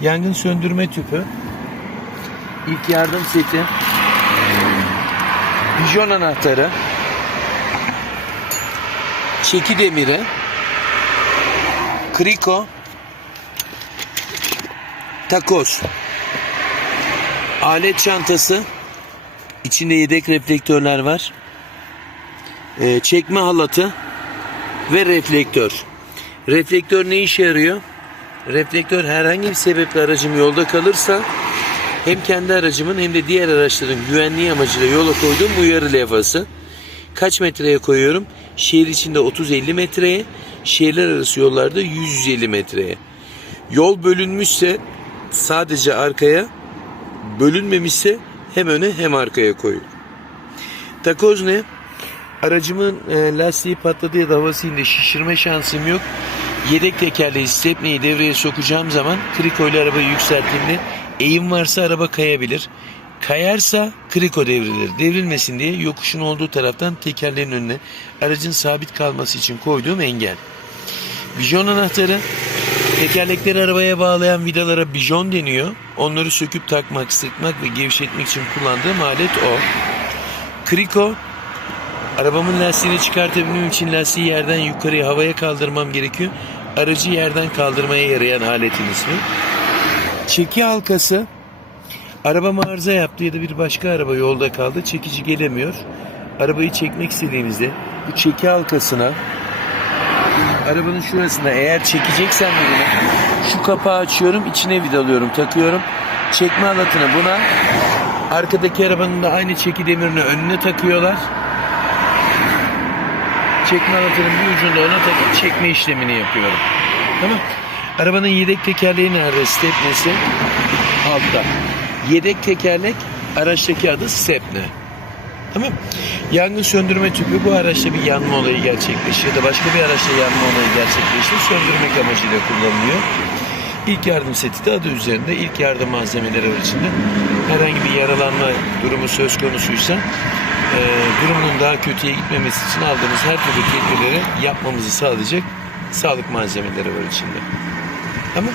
Yangın söndürme tüpü. İlk yardım seti. Bijon anahtarı. Çeki demiri. Kriko. Takoz. Alet çantası. İçinde yedek reflektörler var. Ee, çekme halatı ve reflektör. Reflektör ne işe yarıyor? Reflektör herhangi bir sebeple aracım yolda kalırsa hem kendi aracımın hem de diğer araçların güvenliği amacıyla yola koyduğum uyarı levhası. Kaç metreye koyuyorum? Şehir içinde 30-50 metreye, şehirler arası yollarda 100-150 metreye. Yol bölünmüşse sadece arkaya, bölünmemişse hem öne hem arkaya koyuyorum. Takoz ne? Aracımın e, lastiği patladı ya da havası şişirme şansım yok. Yedek tekerleği stepneyi devreye sokacağım zaman kriko ile arabayı yükselttiğimde eğim varsa araba kayabilir. Kayarsa kriko devrilir. Devrilmesin diye yokuşun olduğu taraftan tekerleğin önüne aracın sabit kalması için koyduğum engel. Bijon anahtarı tekerlekleri arabaya bağlayan vidalara bijon deniyor. Onları söküp takmak, sıkmak ve gevşetmek için kullandığım alet o. Kriko Arabamın lastiğini çıkartabilmem için lastiği yerden yukarıya havaya kaldırmam gerekiyor. Aracı yerden kaldırmaya yarayan aletin ismi. Çeki halkası. Arabam arıza yaptı ya da bir başka araba yolda kaldı. Çekici gelemiyor. Arabayı çekmek istediğimizde bu çeki halkasına arabanın şurasında eğer çekeceksem birine şu kapağı açıyorum içine vidalıyorum takıyorum. Çekme halatını buna arkadaki arabanın da aynı çeki demirini önüne takıyorlar çekme halatının bir ucunda ona takıp çekme işlemini yapıyorum. Tamam. Arabanın yedek tekerleği nerede? Stepnesi altta. Yedek tekerlek araçtaki adı stepne. Tamam. Yangın söndürme tüpü bu araçta bir yanma olayı gerçekleşiyor ya da başka bir araçta yanma olayı gerçekleşiyor. Söndürmek amacıyla kullanılıyor. İlk yardım seti de adı üzerinde ilk yardım malzemeleri var içinde. Herhangi bir yaralanma durumu söz konusuysa e, durumun daha kötüye gitmemesi için aldığımız her türlü tedbirleri yapmamızı sağlayacak sağlık malzemeleri var içinde. Tamam